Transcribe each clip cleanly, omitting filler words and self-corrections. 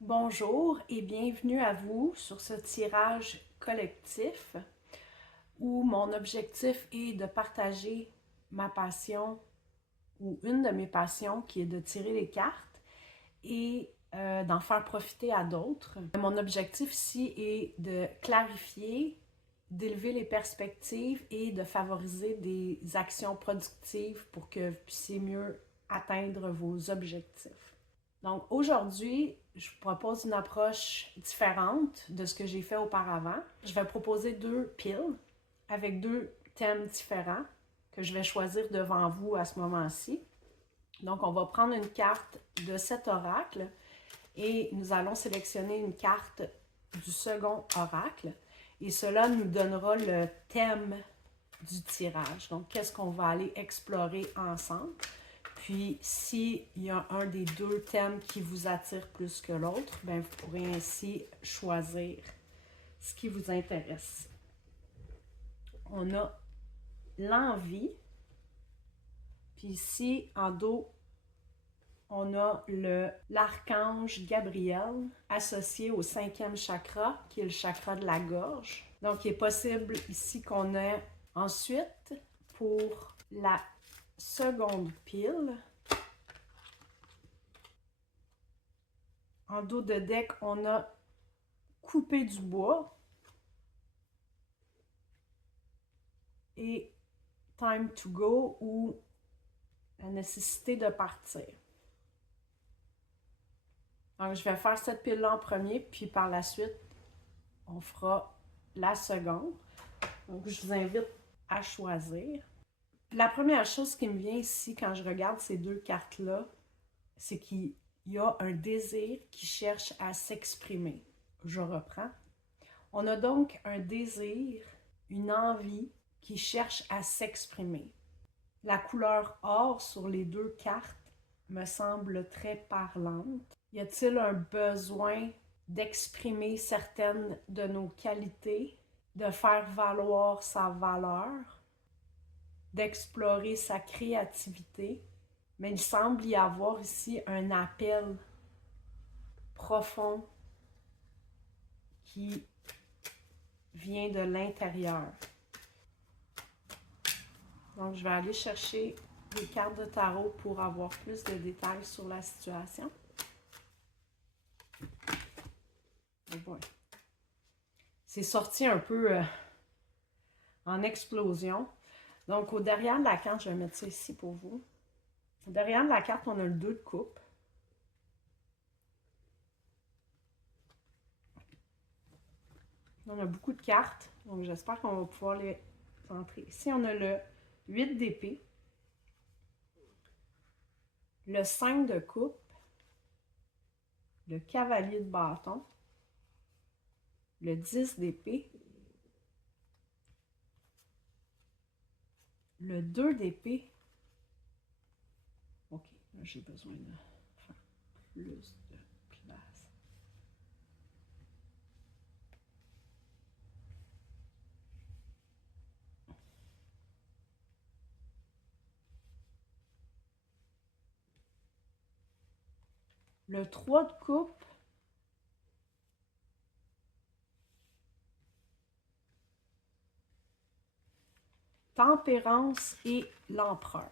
Bonjour et bienvenue à vous sur ce tirage collectif où mon objectif est de partager ma passion ou une de mes passions qui est de tirer les cartes et d'en faire profiter à d'autres. Mon objectif ici est de clarifier, d'élever les perspectives et de favoriser des actions productives pour que vous puissiez mieux atteindre vos objectifs. Donc aujourd'hui, je vous propose une approche différente de ce que j'ai fait auparavant. Je vais proposer deux piles avec deux thèmes différents que je vais choisir devant vous à ce moment-ci. Donc on va prendre une carte de cet oracle et nous allons sélectionner une carte du second oracle et cela nous donnera le thème du tirage. Donc qu'est-ce qu'on va aller explorer ensemble? Puis, s'il y a un des deux thèmes qui vous attire plus que l'autre, bien, vous pourrez ainsi choisir ce qui vous intéresse. On a l'envie. Puis ici, en dos, on a l'archange Gabriel associé au 5e chakra, qui est le chakra de la gorge. Donc, il est possible ici qu'on ait ensuite, pour la seconde pile, en dos de deck, on a coupé du bois et time to go ou la nécessité de partir. Donc, je vais faire cette pile-là en premier, puis par la suite, on fera la seconde. Donc, je vous invite à choisir. La première chose qui me vient ici quand je regarde ces deux cartes-là, c'est qu'il y a un désir qui cherche à s'exprimer. Je reprends. On a donc un désir, une envie qui cherche à s'exprimer. La couleur or sur les deux cartes me semble très parlante. Y a-t-il un besoin d'exprimer certaines de nos qualités, de faire valoir sa valeur, d'explorer sa créativité? Mais il semble y avoir ici un appel profond qui vient de l'intérieur. Donc, je vais aller chercher des cartes de tarot pour avoir plus de détails sur la situation. Bon. C'est sorti un peu en explosion. Donc, au derrière de la carte, je vais mettre ça ici pour vous. Au derrière de la carte, on a le 2 de coupe. On a beaucoup de cartes, donc j'espère qu'on va pouvoir les entrer. Ici, on a le 8 d'épée, le 5 de coupe, le cavalier de bâton, le 10 d'épée, le 2 d'épée. Ok, là j'ai besoin de faire plus de place. Le 3 de coupe, tempérance et l'empereur.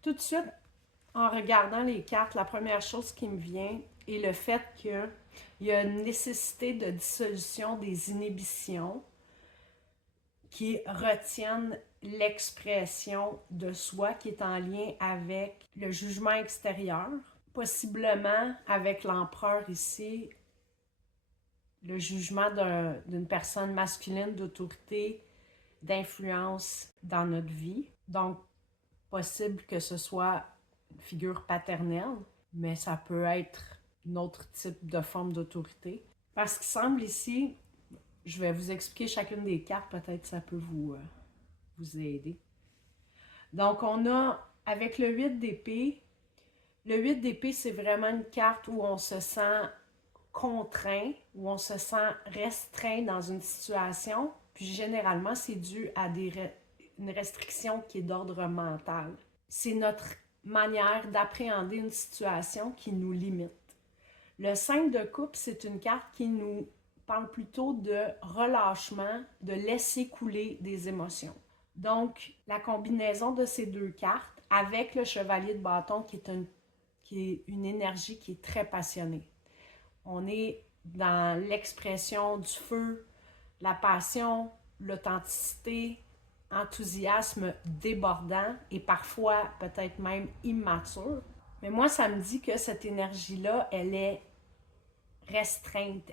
Tout de suite, en regardant les cartes, la première chose qui me vient est le fait qu'il y a une nécessité de dissolution des inhibitions qui retiennent l'expression de soi qui est en lien avec le jugement extérieur, possiblement avec l'empereur ici, le jugement d'une personne masculine d'autorité, d'influence dans notre vie. Donc, possible que ce soit une figure paternelle, mais ça peut être un autre type de forme d'autorité. Parce qu'il semble ici, je vais vous expliquer chacune des cartes, peut-être ça peut vous aider. Donc, on a, avec le 8 d'épée, le 8 d'épée, c'est vraiment une carte où on se sent contraint, où on se sent restreint dans une situation, Puis généralement, c'est dû à une restriction qui est d'ordre mental. C'est notre manière d'appréhender une situation qui nous limite. Le 5 de coupe, c'est une carte qui nous parle plutôt de relâchement, de laisser couler des émotions. Donc, la combinaison de ces deux cartes avec le chevalier de bâton qui est une énergie qui est très passionnée. On est dans l'expression du feu, la passion, l'authenticité, enthousiasme débordant et parfois peut-être même immature. Mais moi, ça me dit que cette énergie-là, elle est restreinte,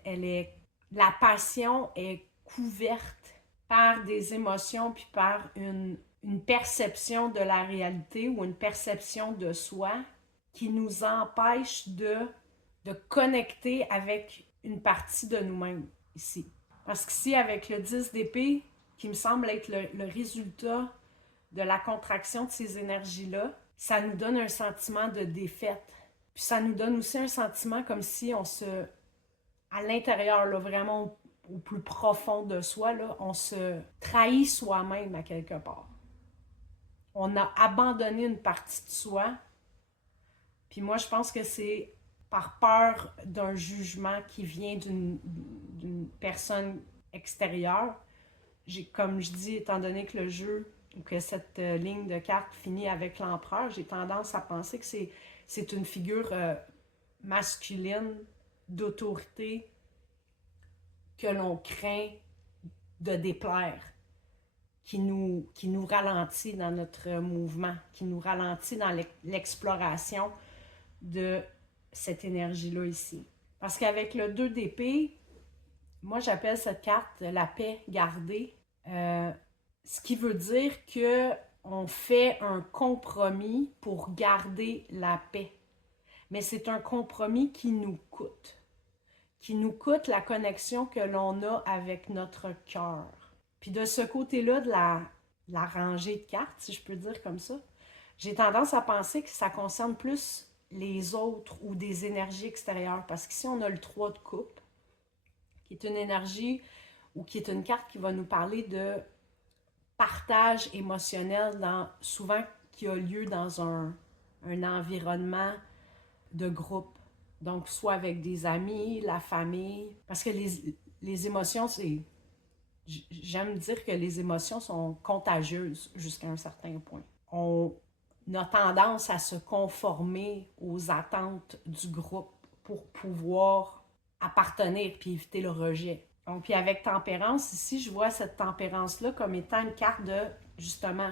la passion est couverte par des émotions puis par une perception de la réalité ou une perception de soi qui nous empêche de connecter avec une partie de nous-mêmes ici. Parce qu'ici, avec le 10 d'épée, qui me semble être le résultat de la contraction de ces énergies-là, ça nous donne un sentiment de défaite. Puis ça nous donne aussi un sentiment comme si à l'intérieur, là, vraiment au plus profond de soi, là, on se trahit soi-même à quelque part. On a abandonné une partie de soi. Puis moi, je pense que c'est par peur d'un jugement qui vient d'une personne extérieure. Comme je dis, étant donné que le jeu ou que cette ligne de cartes finit avec l'empereur, j'ai tendance à penser que c'est une figure masculine, d'autorité, que l'on craint de déplaire, qui nous ralentit dans notre mouvement, qui nous ralentit dans l'exploration de cette énergie-là ici. Parce qu'avec le 2 d'épée, moi j'appelle cette carte la paix gardée, ce qui veut dire qu'on fait un compromis pour garder la paix. Mais c'est un compromis qui nous coûte la connexion que l'on a avec notre cœur. Puis de ce côté-là de la rangée de cartes, si je peux dire comme ça, j'ai tendance à penser que ça concerne plus les autres ou des énergies extérieures. Parce qu'ici, on a le 3 de coupe, qui est une énergie ou qui est une carte qui va nous parler de partage émotionnel souvent qui a lieu dans un environnement de groupe. Donc, soit avec des amis, la famille. Parce que les émotions, j'aime dire que les émotions sont contagieuses jusqu'à un certain point. On a tendance à se conformer aux attentes du groupe pour pouvoir appartenir puis éviter le rejet. Donc, puis avec tempérance, ici, je vois cette tempérance-là comme étant une carte de, justement,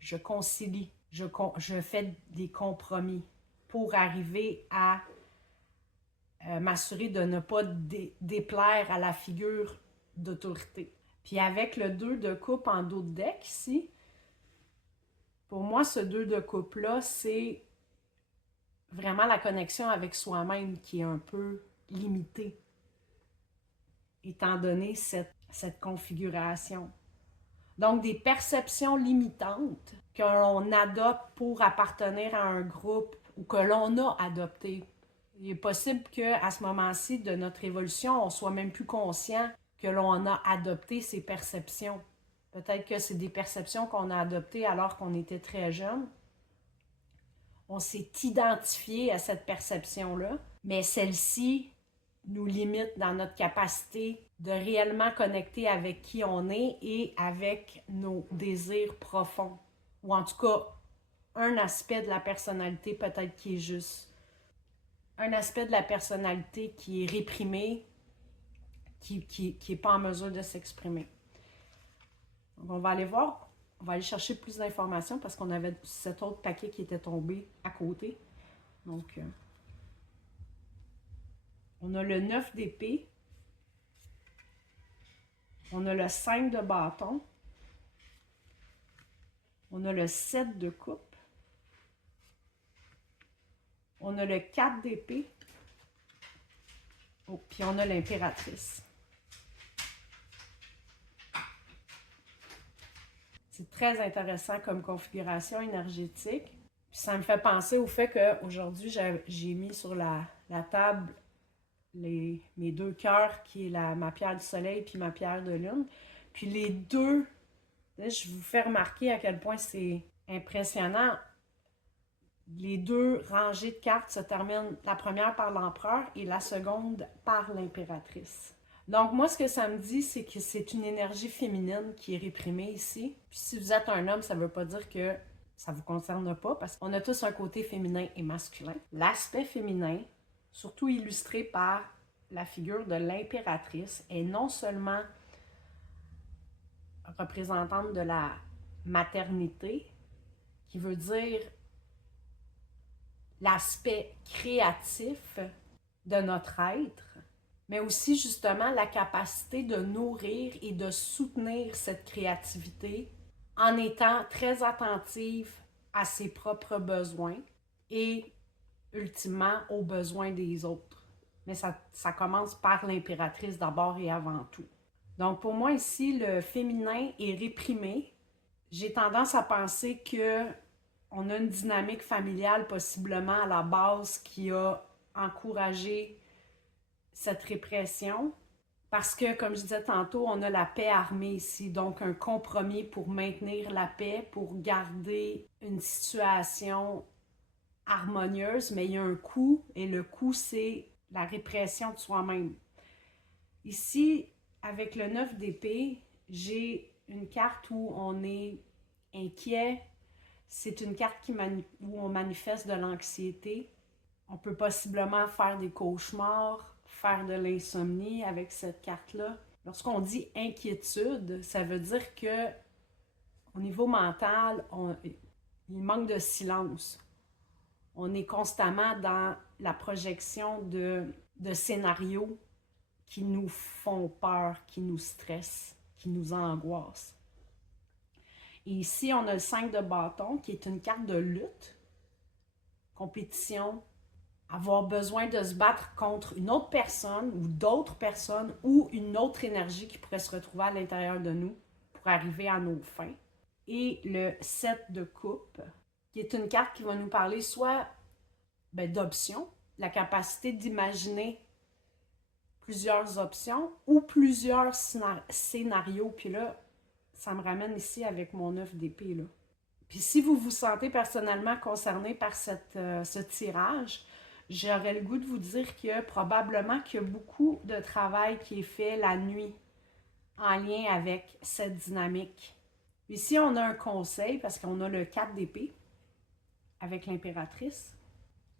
je concilie, je fais des compromis pour arriver à m'assurer de ne pas déplaire à la figure d'autorité. Puis avec le 2 de coupe en dos de deck ici, pour moi, ce 2 de coupe-là, c'est vraiment la connexion avec soi-même qui est un peu limitée, étant donné cette configuration. Donc, des perceptions limitantes que l'on adopte pour appartenir à un groupe ou que l'on a adopté. Il est possible qu'à ce moment-ci de notre évolution, on ne soit même plus conscient que l'on a adopté ces perceptions. Peut-être que c'est des perceptions qu'on a adoptées alors qu'on était très jeune. On s'est identifié à cette perception-là, mais celle-ci nous limite dans notre capacité de réellement connecter avec qui on est et avec nos désirs profonds. Ou en tout cas, un aspect de la personnalité peut-être qui est juste. Un aspect de la personnalité qui est réprimé, qui est pas en mesure de s'exprimer. Donc, on va aller voir, on va aller chercher plus d'informations parce qu'on avait cet autre paquet qui était tombé à côté. Donc, on a le 9 d'épée, on a le 5 de bâton, on a le 7 de coupe, on a le 4 d'épée, puis on a l'impératrice. C'est très intéressant comme configuration énergétique. Puis ça me fait penser au fait qu'aujourd'hui, j'ai mis sur la table mes deux cœurs, qui est ma pierre du soleil puis ma pierre de lune. Puis les deux, là, je vous fais remarquer à quel point c'est impressionnant. Les deux rangées de cartes se terminent, la première par l'empereur et la seconde par l'impératrice. Donc moi, ce que ça me dit, c'est que c'est une énergie féminine qui est réprimée ici. Puis si vous êtes un homme, ça ne veut pas dire que ça ne vous concerne pas, parce qu'on a tous un côté féminin et masculin. L'aspect féminin, surtout illustré par la figure de l'impératrice, est non seulement représentante de la maternité, qui veut dire l'aspect créatif de notre être, mais aussi justement la capacité de nourrir et de soutenir cette créativité en étant très attentive à ses propres besoins et ultimement aux besoins des autres. Mais ça commence par l'impératrice d'abord et avant tout. Donc pour moi ici, le féminin est réprimé. J'ai tendance à penser que on a une dynamique familiale possiblement à la base qui a encouragé cette répression parce que, comme je disais tantôt, on a la paix armée ici, donc un compromis pour maintenir la paix, pour garder une situation harmonieuse, mais il y a un coût et le coût, c'est la répression de soi-même. Ici, avec le 9 d'épée, j'ai une carte où on est inquiet. C'est une carte où on manifeste de l'anxiété. On peut possiblement faire des cauchemars, faire de l'insomnie avec cette carte-là. Lorsqu'on dit inquiétude, ça veut dire que au niveau mental, il manque de silence. On est constamment dans la projection de scénarios qui nous font peur, qui nous stressent, qui nous angoissent. Et ici, on a le 5 de bâton, qui est une carte de lutte, compétition, avoir besoin de se battre contre une autre personne ou d'autres personnes ou une autre énergie qui pourrait se retrouver à l'intérieur de nous pour arriver à nos fins. Et le 7 de coupe, qui est une carte qui va nous parler soit d'options, la capacité d'imaginer plusieurs options ou plusieurs scénarios. Puis là, ça me ramène ici avec mon 9 d'épée, là. Puis si vous vous sentez personnellement concerné par ce tirage, j'aurais le goût de vous dire que probablement qu'il y a beaucoup de travail qui est fait la nuit en lien avec cette dynamique. Ici, on a un conseil parce qu'on a le 4 d'épée avec l'impératrice.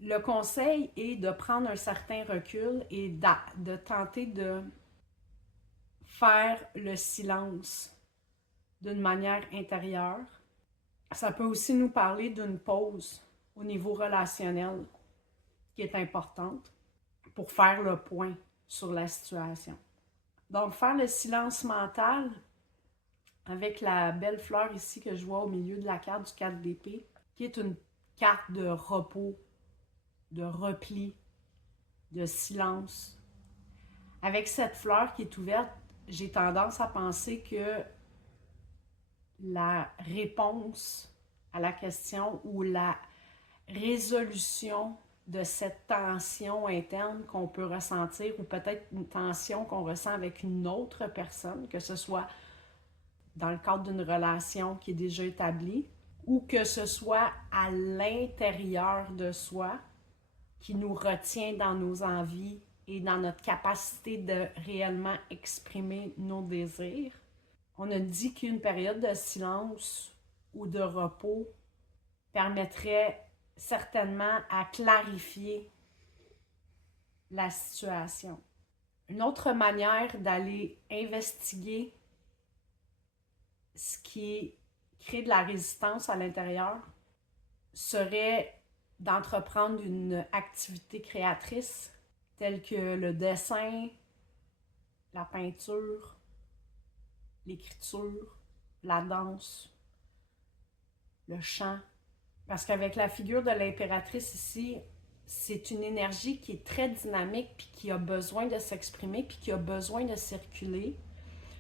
Le conseil est de prendre un certain recul et de tenter de faire le silence d'une manière intérieure. Ça peut aussi nous parler d'une pause au niveau relationnel qui est importante pour faire le point sur la situation. Donc, faire le silence mental avec la belle fleur ici que je vois au milieu de la carte du 4 d'épée, qui est une carte de repos, de repli, de silence. Avec cette fleur qui est ouverte, j'ai tendance à penser que la réponse à la question ou la résolution de cette tension interne qu'on peut ressentir ou peut-être une tension qu'on ressent avec une autre personne, que ce soit dans le cadre d'une relation qui est déjà établie ou que ce soit à l'intérieur de soi qui nous retient dans nos envies et dans notre capacité de réellement exprimer nos désirs. On a dit qu'une période de silence ou de repos permettrait certainement à clarifier la situation. Une autre manière d'aller investiguer ce qui crée de la résistance à l'intérieur serait d'entreprendre une activité créatrice telle que le dessin, la peinture, l'écriture, la danse, le chant. Parce qu'avec la figure de l'impératrice ici, c'est une énergie qui est très dynamique puis qui a besoin de s'exprimer puis qui a besoin de circuler.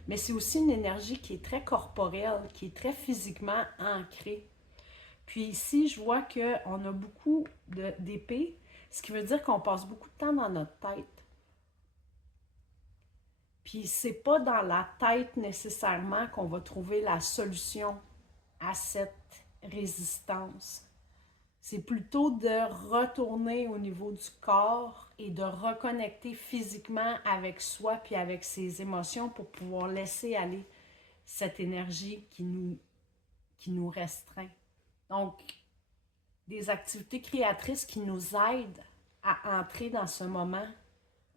Mais c'est aussi une énergie qui est très corporelle, qui est très physiquement ancrée. Puis ici, je vois qu'on a beaucoup d'épées, ce qui veut dire qu'on passe beaucoup de temps dans notre tête. Puis c'est pas dans la tête nécessairement qu'on va trouver la solution à cette résistance. C'est plutôt de retourner au niveau du corps et de reconnecter physiquement avec soi puis avec ses émotions pour pouvoir laisser aller cette énergie qui nous restreint. Donc, des activités créatrices qui nous aident à entrer dans ce moment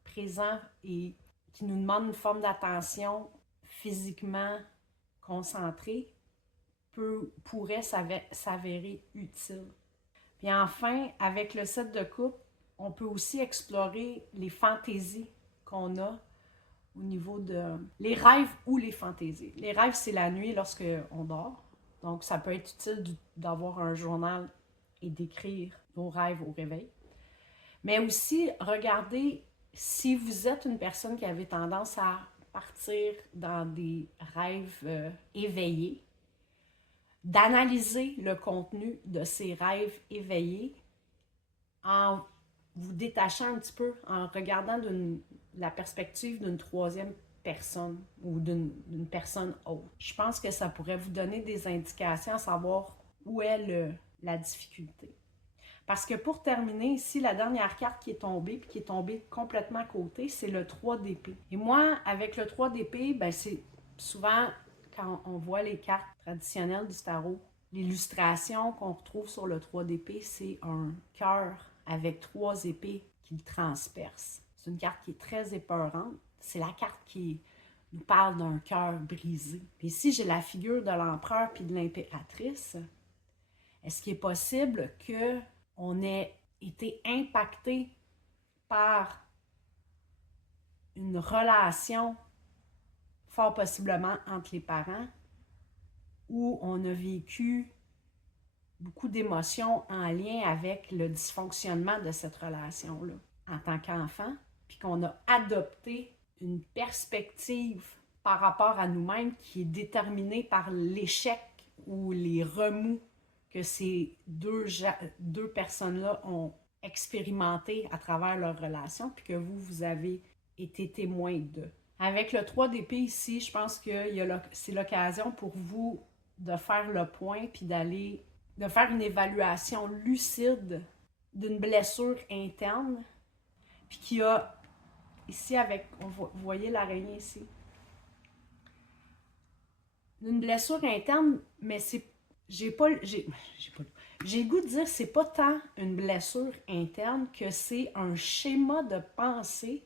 présent et qui nous demandent une forme d'attention physiquement concentrée pourrait s'avérer utile. Puis enfin, avec le set de coupe, on peut aussi explorer les fantaisies qu'on a au niveau de... les rêves ou les fantaisies. Les rêves, c'est la nuit lorsque on dort. Donc, ça peut être utile d'avoir un journal et d'écrire vos rêves au réveil. Mais aussi, regardez si vous êtes une personne qui avait tendance à partir dans des rêves éveillés, d'analyser le contenu de ces rêves éveillés en vous détachant un petit peu, en regardant la perspective d'une troisième personne ou d'une personne autre. Je pense que ça pourrait vous donner des indications à savoir où est la difficulté. Parce que pour terminer, ici, la dernière carte qui est tombée, puis qui est tombée complètement à côté, c'est le 3 d'épée. Et moi, avec le 3 d'épée, ben c'est souvent, quand on voit les cartes traditionnelles du tarot, l'illustration qu'on retrouve sur le 3 d'épée, c'est un cœur avec 3 épées qui le transpercent. C'est une carte qui est très épeurante. C'est la carte qui nous parle d'un cœur brisé. Puis ici, j'ai la figure de l'empereur puis de l'impératrice. Est-ce qu'il est possible qu'on ait été impacté par une relation, fort possiblement entre les parents, où on a vécu beaucoup d'émotions en lien avec le dysfonctionnement de cette relation-là en tant qu'enfant, puis qu'on a adopté une perspective par rapport à nous-mêmes qui est déterminée par l'échec ou les remous que ces deux personnes-là ont expérimenté à travers leur relation, puis que vous avez été témoin d'eux. Avec le 3 d'épée ici, je pense que c'est l'occasion pour vous de faire le point, puis de faire une évaluation lucide d'une blessure interne, puis qui a, ici vous voyez l'araignée ici, d'une blessure interne, mais c'est j'ai le goût de dire c'est pas tant une blessure interne que c'est un schéma de pensée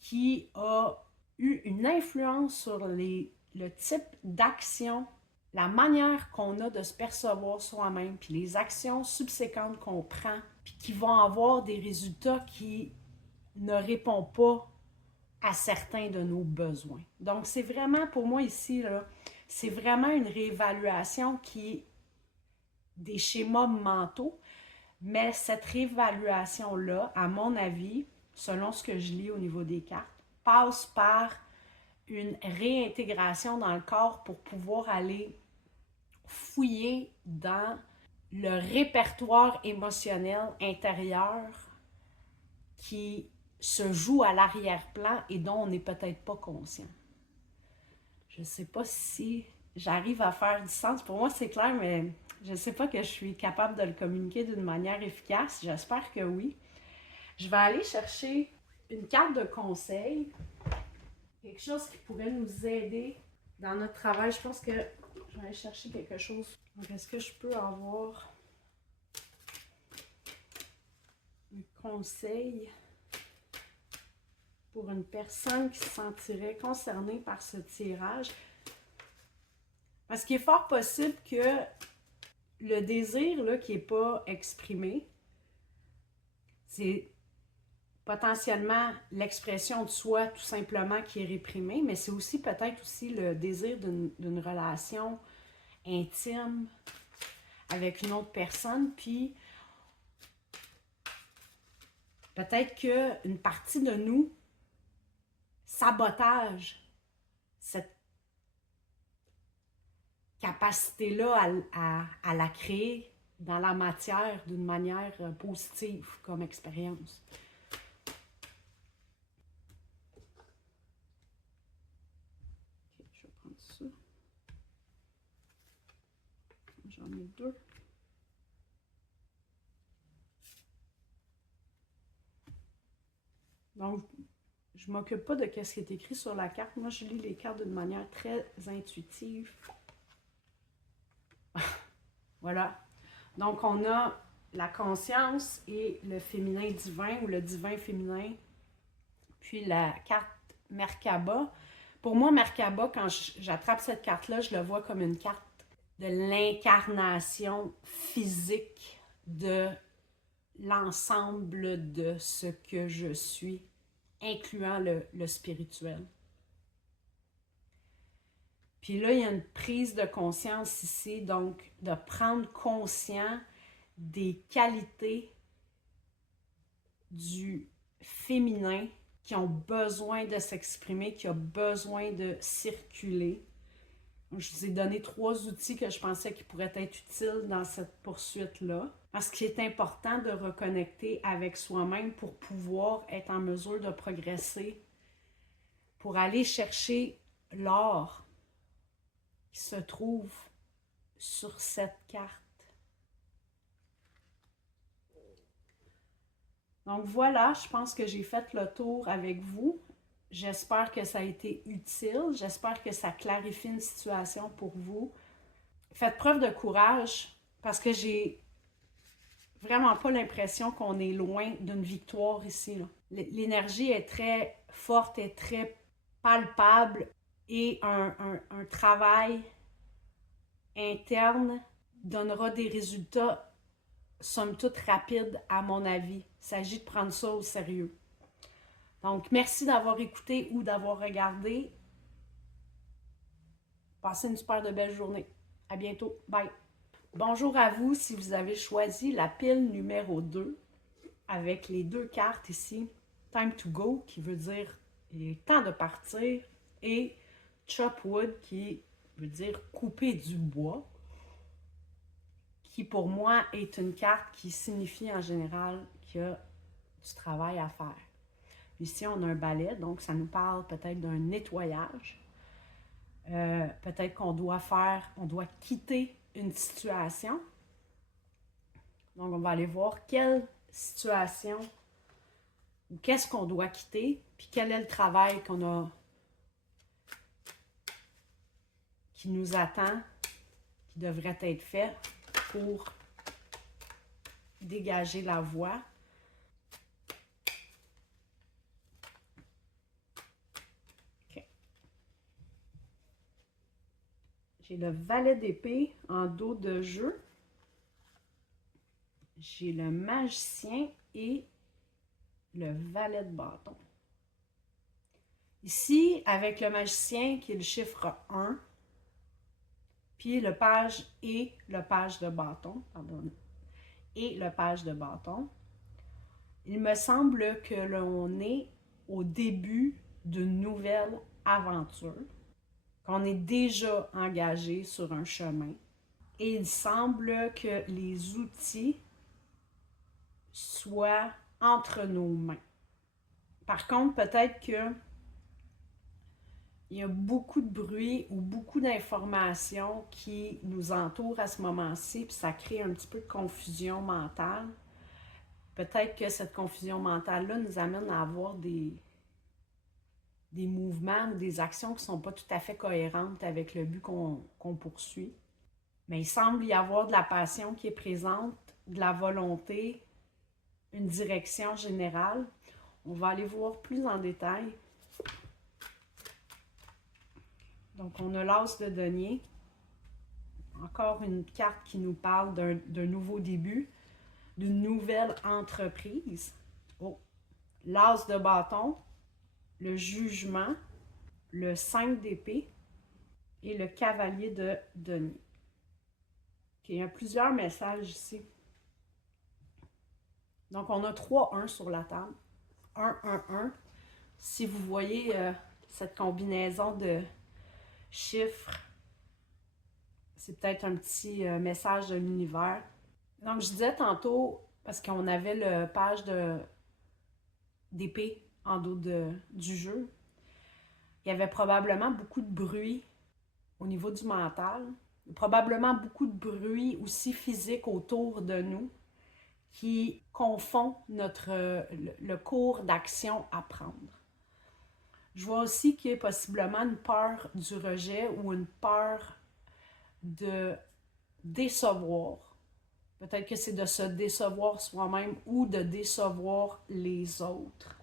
qui a eu une influence sur le type d'action, la manière qu'on a de se percevoir soi-même, puis les actions subséquentes qu'on prend, puis qui vont avoir des résultats qui ne répondent pas à certains de nos besoins. Donc, c'est vraiment, pour moi ici, là, c'est vraiment une réévaluation qui est des schémas mentaux, mais cette réévaluation-là, à mon avis, selon ce que je lis au niveau des cartes, passe par une réintégration dans le corps pour pouvoir aller fouiller dans le répertoire émotionnel intérieur qui se joue à l'arrière-plan et dont on n'est peut-être pas conscient. Je ne sais pas si j'arrive à faire du sens. Pour moi, c'est clair, mais je ne sais pas que je suis capable de le communiquer d'une manière efficace. J'espère que oui. Je vais aller chercher une carte de conseil, quelque chose qui pourrait nous aider dans notre travail. Je pense que je vais aller chercher quelque chose. Donc, est-ce que je peux avoir un conseil pour une personne qui se sentirait concernée par ce tirage? Parce qu'il est fort possible que le désir là, qui n'est pas exprimé, c'est potentiellement l'expression de soi tout simplement qui est réprimée, mais c'est aussi peut-être aussi le désir d'une relation intime avec une autre personne, puis peut-être qu'une partie de nous sabotage cette capacité-là à la créer dans la matière d'une manière positive comme expérience. les deux. Donc, je ne m'occupe pas de ce qui est écrit sur la carte. Moi, je lis les cartes d'une manière très intuitive. Voilà. Donc, on a la conscience et le féminin divin ou le divin féminin. Puis la carte Merkaba. Pour moi, Merkaba, quand j'attrape cette carte-là, je le vois comme une carte de l'incarnation physique de l'ensemble de ce que je suis, incluant le spirituel. Puis là, il y a une prise de conscience ici, donc de prendre conscience des qualités du féminin qui ont besoin de s'exprimer, qui ont besoin de circuler. Je vous ai donné 3 outils que je pensais qui pourraient être utiles dans cette poursuite-là. Parce qu'il est important de reconnecter avec soi-même pour pouvoir être en mesure de progresser, pour aller chercher l'or qui se trouve sur cette carte. Donc voilà, je pense que j'ai fait le tour avec vous. J'espère que ça a été utile. J'espère que ça clarifie une situation pour vous. Faites preuve de courage parce que j'ai vraiment pas l'impression qu'on est loin d'une victoire ici, là. L'énergie est très forte, est très palpable et un travail interne donnera des résultats somme toute rapides à mon avis. Il s'agit de prendre ça au sérieux. Donc, merci d'avoir écouté ou d'avoir regardé. Passez une super de belle journée. À bientôt. Bye. Bonjour à vous si vous avez choisi la pile numéro 2 avec les 2 cartes ici. Time to go qui veut dire il est temps de partir et chop wood qui veut dire couper du bois, qui pour moi est une carte qui signifie en général qu'il y a du travail à faire. Ici, on a un balai, donc ça nous parle peut-être d'un nettoyage. Peut-être qu'on doit quitter une situation. Donc, on va aller voir quelle situation ou qu'est-ce qu'on doit quitter, puis quel est le travail qui nous attend, qui devrait être fait pour dégager la voie. J'ai le valet d'épée en dos de jeu. J'ai le magicien et le valet de bâton. Ici, avec le magicien qui est le chiffre 1, puis le page et le page de bâton, pardon, et le page de bâton, il me semble que l'on est au début d'une nouvelle aventure, qu'on est déjà engagé sur un chemin. Et il semble que les outils soient entre nos mains. Par contre, peut-être que il y a beaucoup de bruit ou beaucoup d'informations qui nous entourent à ce moment-ci, puis ça crée un petit peu de confusion mentale. Peut-être que cette confusion mentale-là nous amène à avoir des mouvements ou des actions qui ne sont pas tout à fait cohérentes avec le but qu'on poursuit. Mais il semble y avoir de la passion qui est présente, de la volonté, une direction générale. On va aller voir plus en détail. Donc, on a l'as de denier. Encore une carte qui nous parle d'un nouveau début, d'une nouvelle entreprise. Oh. L'as de bâton, le jugement, le 5 d'épée et le cavalier de denier. Okay, il y a plusieurs messages ici. Donc, on a 3 1 sur la table. 1, 1, 1. Si vous voyez cette combinaison de chiffres, c'est peut-être un petit message de l'univers. Donc, je disais tantôt, parce qu'on avait le page d'épée en dos du jeu, il y avait probablement beaucoup de bruit au niveau du mental. Il y a probablement beaucoup de bruit aussi physique autour de nous qui confond le cours d'action à prendre. Je vois aussi qu'il y a possiblement une peur du rejet ou une peur de décevoir. Peut-être que c'est de se décevoir soi-même ou de décevoir les autres.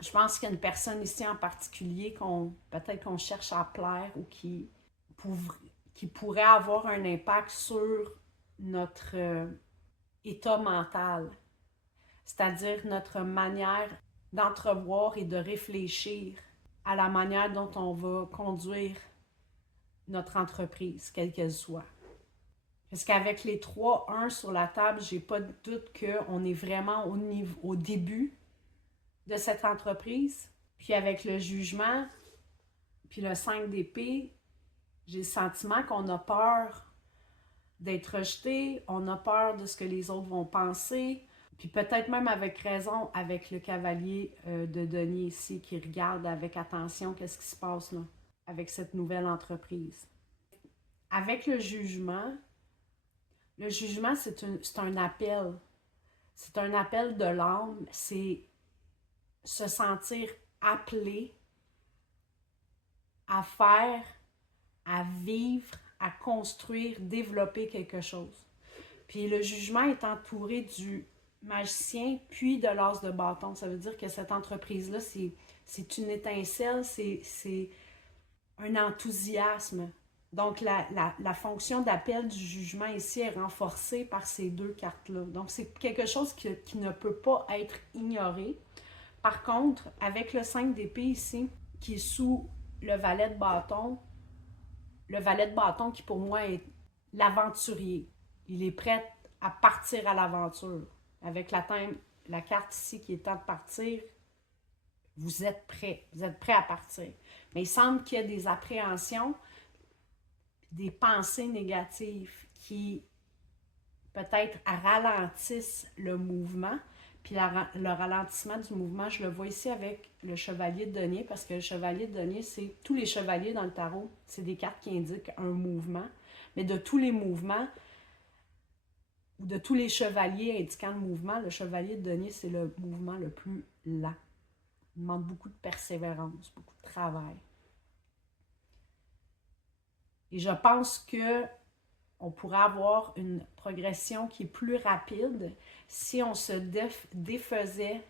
Je pense qu'il y a une personne ici en particulier peut-être qu'on cherche à plaire ou qui pourrait avoir un impact sur notre état mental, c'est-à-dire notre manière d'entrevoir et de réfléchir à la manière dont on va conduire notre entreprise, quelle qu'elle soit. Parce qu'avec les 3-1 sur la table, j'ai pas de doute qu'on est vraiment au début de cette entreprise. Puis avec le jugement, puis le 5 d'épée, j'ai le sentiment qu'on a peur d'être rejeté, on a peur de ce que les autres vont penser, puis peut-être même avec raison avec le cavalier de denier ici qui regarde avec attention qu'est-ce qui se passe là avec cette nouvelle entreprise. Avec le jugement, c'est un appel. C'est un appel de l'âme, c'est se sentir appelé à faire, à vivre, à construire, développer quelque chose. Puis le jugement est entouré du magicien puis de l'as de bâton. Ça veut dire que cette entreprise-là, c'est une étincelle, c'est un enthousiasme. Donc la fonction d'appel du jugement ici est renforcée par ces deux cartes-là. Donc c'est quelque chose qui ne peut pas être ignoré. Par contre, avec le 5 d'épée ici, qui est sous le valet de bâton qui pour moi est l'aventurier. Il est prêt à partir à l'aventure. Avec la carte ici qui est temps de partir, vous êtes prêt à partir. Mais il semble qu'il y a des appréhensions, des pensées négatives qui peut-être ralentissent le mouvement. Puis le ralentissement du mouvement, je le vois ici avec le chevalier de denier, parce que le chevalier de denier, c'est tous les chevaliers dans le tarot, c'est des cartes qui indiquent un mouvement. Mais de tous les mouvements, ou de tous les chevaliers indiquant le mouvement, le chevalier de denier, c'est le mouvement le plus lent. Il demande beaucoup de persévérance, beaucoup de travail. Et je pense que on pourrait avoir une progression qui est plus rapide si on se défaisait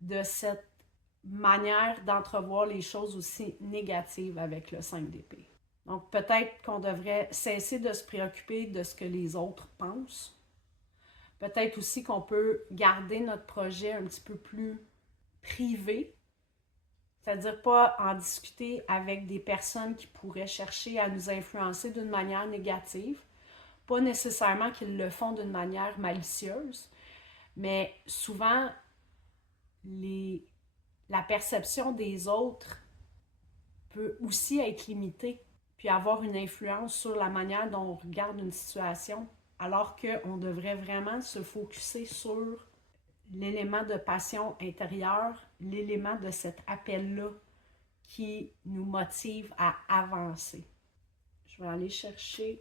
de cette manière d'entrevoir les choses aussi négatives avec le 5 d'épée. Donc peut-être qu'on devrait cesser de se préoccuper de ce que les autres pensent. Peut-être aussi qu'on peut garder notre projet un petit peu plus privé, c'est-à-dire pas en discuter avec des personnes qui pourraient chercher à nous influencer d'une manière négative. Pas nécessairement qu'ils le font d'une manière malicieuse, mais souvent, la perception des autres peut aussi être limitée, puis avoir une influence sur la manière dont on regarde une situation, alors qu'on devrait vraiment se focusser sur l'élément de passion intérieure, l'élément de cet appel-là qui nous motive à avancer. Je vais aller chercher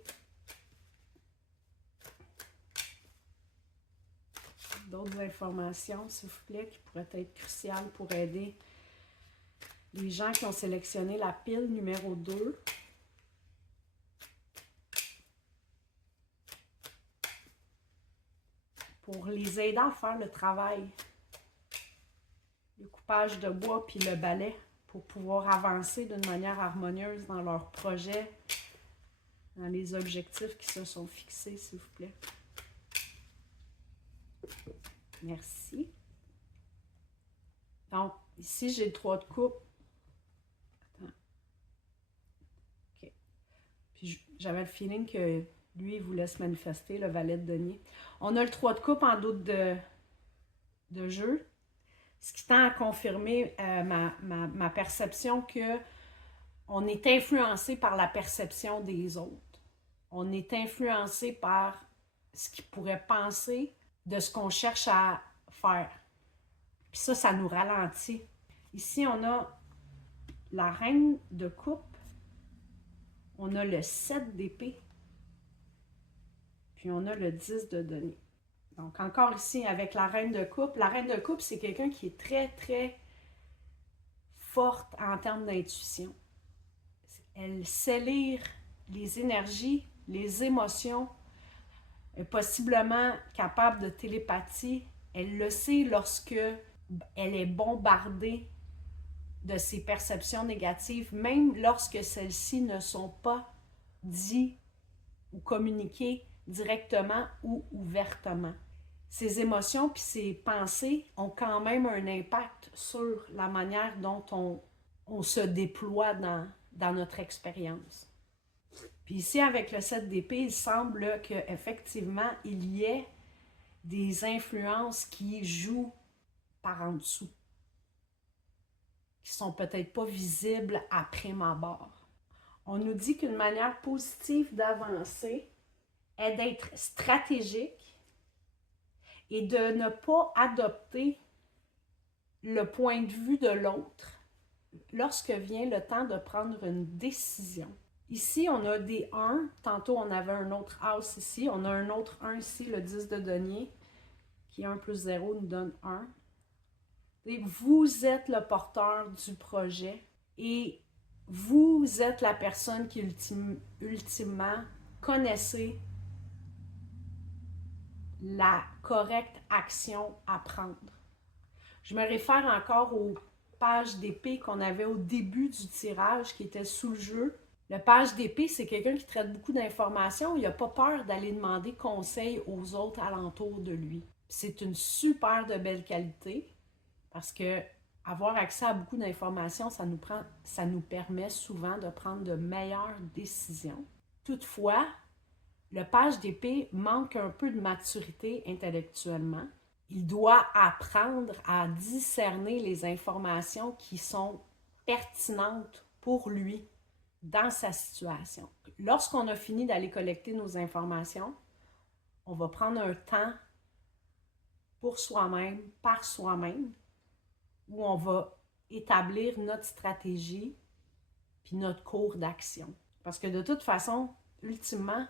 d'autres informations, s'il vous plaît, qui pourraient être cruciales pour aider les gens qui ont sélectionné la pile numéro 2. Pour les aider à faire le travail. Le coupage de bois puis le balai pour pouvoir avancer d'une manière harmonieuse dans leur projet, dans les objectifs qui se sont fixés, s'il vous plaît. Merci. Donc, ici, j'ai le 3 de coupe. Attends. OK. Puis, j'avais le feeling que lui, il voulait se manifester, le valet de denier. On a le 3 de coupe en doute de jeu, ce qui tend à confirmer ma perception que on est influencé par la perception des autres. On est influencé par ce qu'ils pourraient penser de ce qu'on cherche à faire. Puis ça nous ralentit. Ici, on a la reine de coupe. on a le 7 d'épée, puis on a le 10 de denier. Donc, encore ici, avec la reine de coupe. La reine de coupe, c'est quelqu'un qui est très, très forte en termes d'intuition. Elle sait lire les énergies, les émotions, elle est possiblement capable de télépathie. Elle le sait lorsque elle est bombardée de ses perceptions négatives, même lorsque celles-ci ne sont pas dites ou communiquées directement ou ouvertement. Ces émotions puis ces pensées ont quand même un impact sur la manière dont on se déploie dans notre expérience. Puis ici, avec le 7 d'épée, il semble qu'effectivement, il y ait des influences qui jouent par en dessous, qui sont peut-être pas visibles à prime abord. On nous dit qu'une manière positive d'avancer est d'être stratégique et de ne pas adopter le point de vue de l'autre lorsque vient le temps de prendre une décision. Ici, on a des 1. Tantôt, on avait un autre as ici. On a un autre 1 ici, le 10 de denier, qui 1 plus 0 nous donne 1. Et vous êtes le porteur du projet et vous êtes la personne qui ultimement connaissez la correcte action à prendre. Je me réfère encore aux pages d'épée qu'on avait au début du tirage qui était sous le jeu. Le page d'épée, c'est quelqu'un qui traite beaucoup d'informations. Il n'a pas peur d'aller demander conseil aux autres alentours de lui. C'est une super de belle qualité parce que avoir accès à beaucoup d'informations, ça nous permet souvent de prendre de meilleures décisions. Toutefois, le page d'épée manque un peu de maturité intellectuellement. Il doit apprendre à discerner les informations qui sont pertinentes pour lui dans sa situation. Lorsqu'on a fini d'aller collecter nos informations, on va prendre un temps pour soi-même, par soi-même, où on va établir notre stratégie puis notre cours d'action. Parce que de toute façon, ultimement,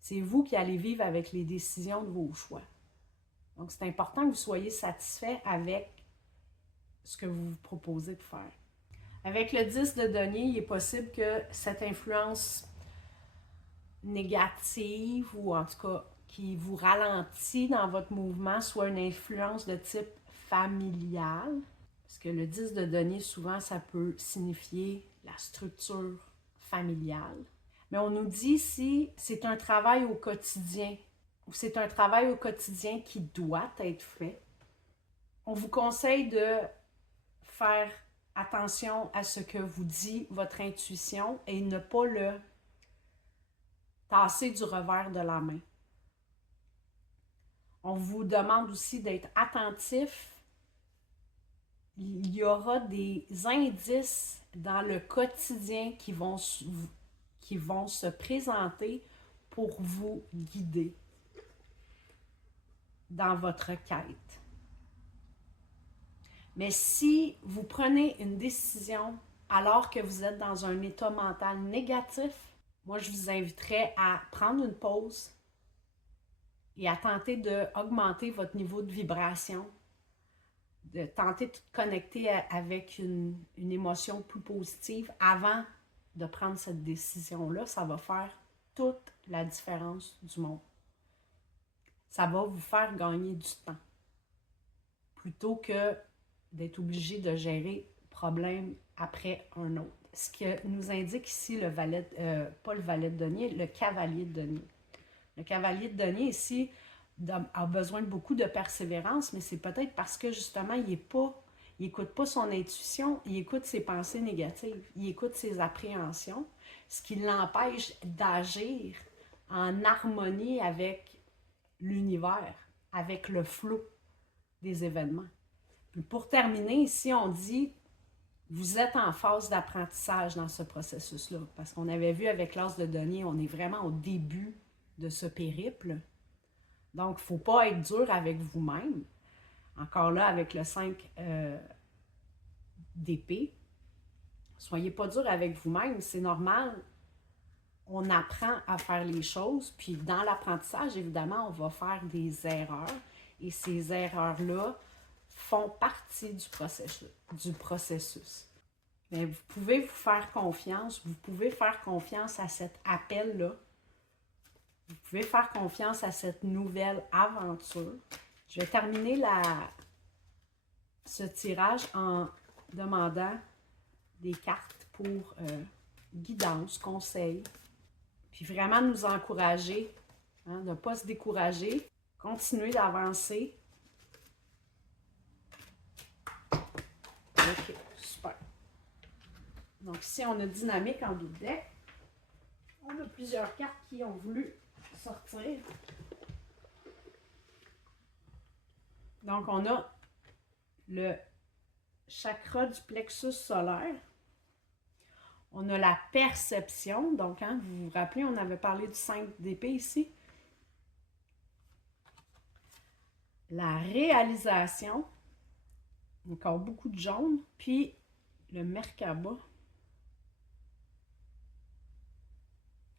c'est vous qui allez vivre avec les décisions de vos choix. Donc, c'est important que vous soyez satisfait avec ce que vous vous proposez de faire. Avec le 10 de denier, il est possible que cette influence négative ou en tout cas qui vous ralentit dans votre mouvement soit une influence de type familial. Parce que le 10 de denier, souvent, ça peut signifier la structure familiale. Mais on nous dit ici, c'est un travail au quotidien. C'est un travail au quotidien qui doit être fait. On vous conseille de faire attention à ce que vous dit votre intuition et ne pas le tasser du revers de la main. On vous demande aussi d'être attentif. Il y aura des indices dans le quotidien qui vont se présenter pour vous guider dans votre quête. Mais si vous prenez une décision alors que vous êtes dans un état mental négatif, moi je vous inviterais à prendre une pause et à tenter d'augmenter votre niveau de vibration, de tenter de connecter avec une émotion plus positive avant de prendre cette décision-là. Ça va faire toute la différence du monde. Ça va vous faire gagner du temps plutôt que d'être obligé de gérer problème après un autre. Ce que nous indique ici le valet, pas le valet de denier, le cavalier de denier. Le cavalier de denier ici a besoin de beaucoup de persévérance, mais c'est peut-être parce que justement, il n'écoute pas son intuition, il écoute ses pensées négatives, il écoute ses appréhensions, ce qui l'empêche d'agir en harmonie avec l'univers, avec le flot des événements. Puis pour terminer, ici, on dit vous êtes en phase d'apprentissage dans ce processus-là. Parce qu'on avait vu avec l'as de denier, on est vraiment au début de ce périple. Donc, il ne faut pas être dur avec vous-même. Encore là, avec le 5 d'épée. Soyez pas dur avec vous-même. C'est normal on apprend à faire les choses, puis dans l'apprentissage, évidemment, on va faire des erreurs, et ces erreurs-là font partie du processus. Mais vous pouvez vous faire confiance, vous pouvez faire confiance à cet appel-là, vous pouvez faire confiance à cette nouvelle aventure. Je vais terminer ce tirage en demandant des cartes pour guidance, conseils, puis vraiment nous encourager, hein, de ne pas se décourager, continuer d'avancer. Ok, super. Donc ici, on a dynamique en dos de deck. On a plusieurs cartes qui ont voulu sortir. Donc, on a le chakra du plexus solaire. On a la perception. Donc, hein, vous vous rappelez, on avait parlé du 5 d'épée ici. La réalisation. Encore beaucoup de jaune. Puis, le Merkaba.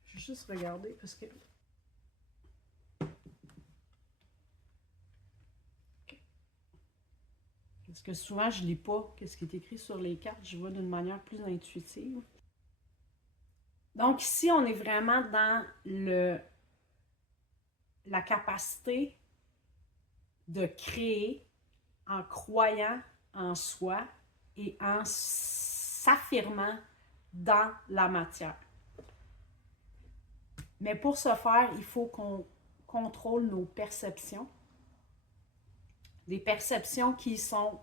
Je vais juste regarder parce que... Parce que souvent, je ne lis pas ce qui est écrit sur les cartes. Je vois d'une manière plus intuitive. Donc ici, on est vraiment dans la capacité de créer en croyant en soi et en s'affirmant dans la matière. Mais pour ce faire, il faut qu'on contrôle nos perceptions. Des perceptions qui sont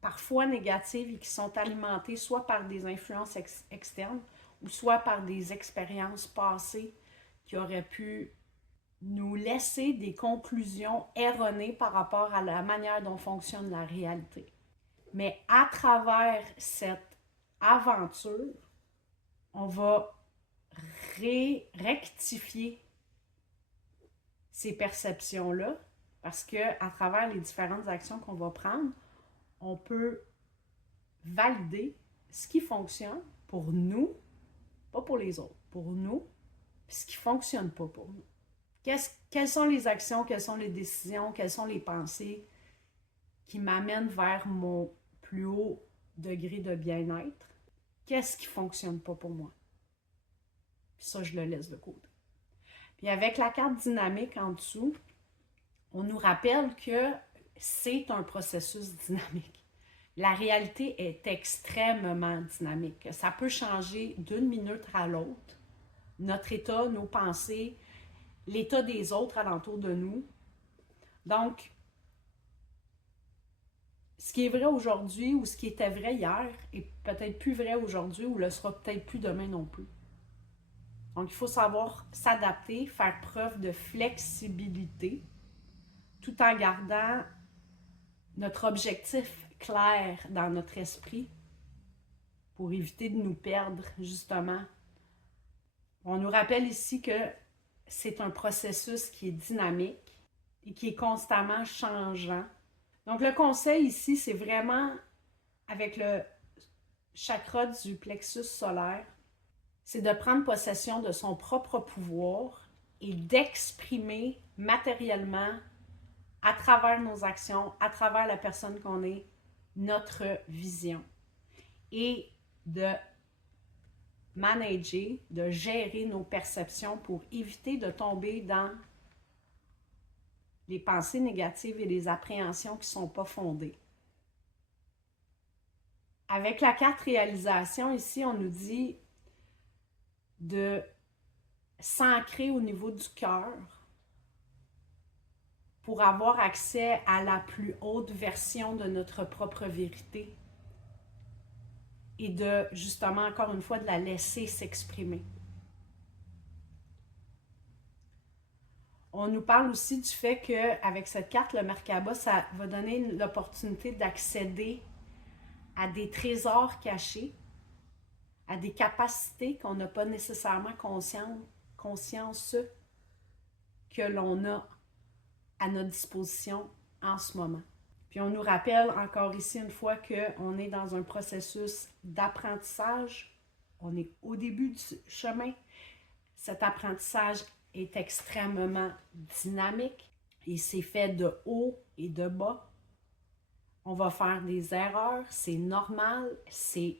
parfois négatives et qui sont alimentées soit par des influences externes ou soit par des expériences passées qui auraient pu nous laisser des conclusions erronées par rapport à la manière dont fonctionne la réalité. Mais à travers cette aventure, on va rectifier ces perceptions-là parce qu'à travers les différentes actions qu'on va prendre, on peut valider ce qui fonctionne pour nous, pas pour les autres, pour nous, puis ce qui ne fonctionne pas pour nous. Quelles sont les actions, quelles sont les décisions, quelles sont les pensées qui m'amènent vers mon plus haut degré de bien-être? Qu'est-ce qui ne fonctionne pas pour moi? Puis ça, je le laisse de côté. Puis avec la carte dynamique en dessous, on nous rappelle que c'est un processus dynamique. La réalité est extrêmement dynamique. Ça peut changer d'une minute à l'autre. Notre état, nos pensées, l'état des autres alentour de nous. Donc, ce qui est vrai aujourd'hui ou ce qui était vrai hier est peut-être plus vrai aujourd'hui ou le sera peut-être plus demain non plus. Donc, il faut savoir s'adapter, faire preuve de flexibilité tout en gardant notre objectif clair dans notre esprit pour éviter de nous perdre, justement. On nous rappelle ici que c'est un processus qui est dynamique et qui est constamment changeant. Donc, le conseil ici, c'est vraiment avec le chakra du plexus solaire, c'est de prendre possession de son propre pouvoir et d'exprimer matériellement à travers nos actions, à travers la personne qu'on est, notre vision. Et de manager, de gérer nos perceptions pour éviter de tomber dans les pensées négatives et les appréhensions qui ne sont pas fondées. Avec la carte réalisation, ici, on nous dit de s'ancrer au niveau du cœur pour avoir accès à la plus haute version de notre propre vérité et de, justement, encore une fois, de la laisser s'exprimer. On nous parle aussi du fait qu'avec cette carte, le Merkaba, ça va donner l'opportunité d'accéder à des trésors cachés, à des capacités qu'on n'a pas nécessairement conscience que l'on a à notre disposition en ce moment. Puis on nous rappelle encore ici une fois qu'on est dans un processus d'apprentissage, on est au début du chemin. Cet apprentissage est extrêmement dynamique et c'est fait de haut et de bas. On va faire des erreurs, c'est normal, c'est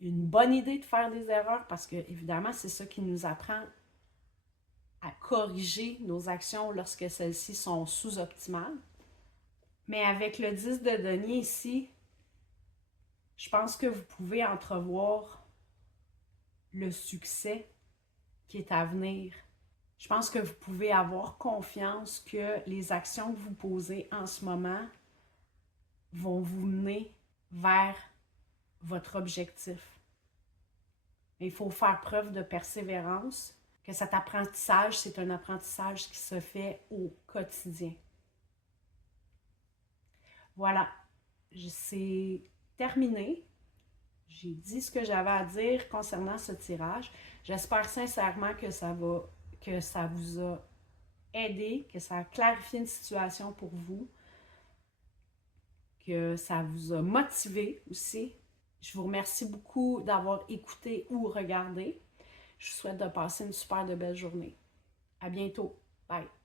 une bonne idée de faire des erreurs parce que, évidemment, c'est ça qui nous apprend à corriger nos actions lorsque celles-ci sont sous-optimales. Mais avec le 10 de denier ici, je pense que vous pouvez entrevoir le succès qui est à venir. Je pense que vous pouvez avoir confiance que les actions que vous posez en ce moment vont vous mener vers votre objectif. Mais il faut faire preuve de persévérance, que cet apprentissage, c'est un apprentissage qui se fait au quotidien. Voilà, c'est terminé. J'ai dit ce que j'avais à dire concernant ce tirage. J'espère sincèrement que ça vous a aidé, que ça a clarifié une situation pour vous, que ça vous a motivé aussi. Je vous remercie beaucoup d'avoir écouté ou regardé. Je vous souhaite de passer une super de belle journée. À bientôt. Bye.